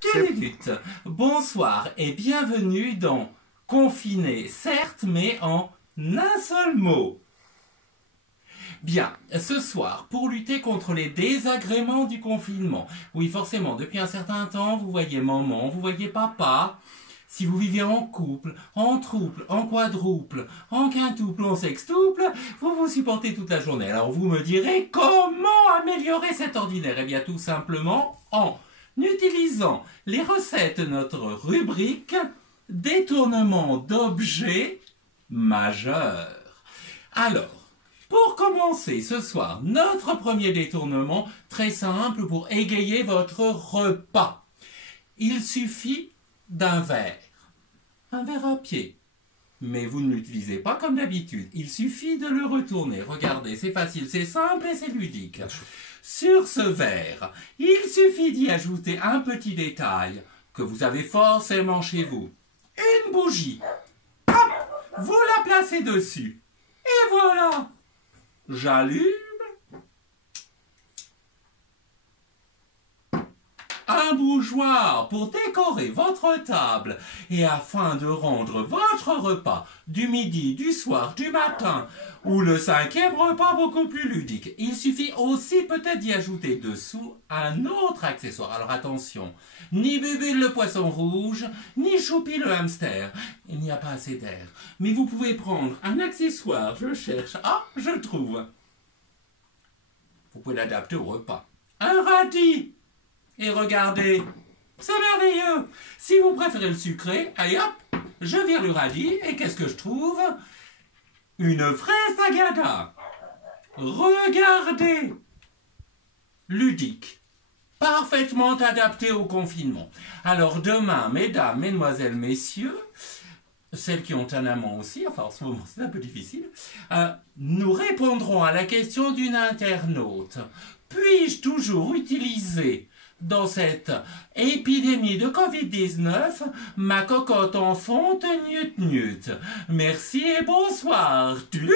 Télélutte, bonsoir et bienvenue dans Confiné, certes, mais en un seul mot. Bien, ce soir, pour lutter contre les désagréments du confinement, oui, forcément, depuis un certain temps, vous voyez maman, vous voyez papa. Si vous vivez en couple, en trouble, en quadruple, en quintuple, en sextuple, vous vous supportez toute la journée. Alors vous me direz, comment améliorer cet ordinaire? Eh bien, tout simplement en utilisant les recettes de notre rubrique détournement d'objets majeurs. Alors, pour commencer ce soir, notre premier détournement, très simple pour égayer votre repas. Il suffit d'un verre à pied. Mais vous ne l'utilisez pas comme d'habitude. Il suffit de le retourner. Regardez, c'est facile, c'est simple et c'est ludique. Sur ce verre, il suffit d'y ajouter un petit détail que vous avez forcément chez vous. Une bougie. Hop, vous la placez dessus. Et voilà. J'allume. Un bougeoir pour décorer votre table et afin de rendre votre repas du midi, du soir, du matin ou le cinquième repas beaucoup plus ludique. Il suffit aussi peut-être d'y ajouter dessous un autre accessoire. Alors attention, ni Bubule le poisson rouge, ni Choupi le hamster. Il n'y a pas assez d'air. Mais vous pouvez prendre un accessoire, je cherche, je trouve. Vous pouvez l'adapter au repas. Un radis. Et regardez, c'est merveilleux. Si vous préférez le sucré, allez hop, je vire le radis et qu'est-ce que je trouve? Une fraise d'Agada. Regardez. Ludique. Parfaitement adapté au confinement. Alors demain, mesdames, mesdemoiselles, messieurs, celles qui ont un amant aussi, enfin en ce moment c'est un peu difficile, nous répondrons à la question d'une internaute. Puis-je toujours utiliser dans cette épidémie de Covid-19 ma cocotte en fonte nut-nut? Merci et bonsoir. Tulut.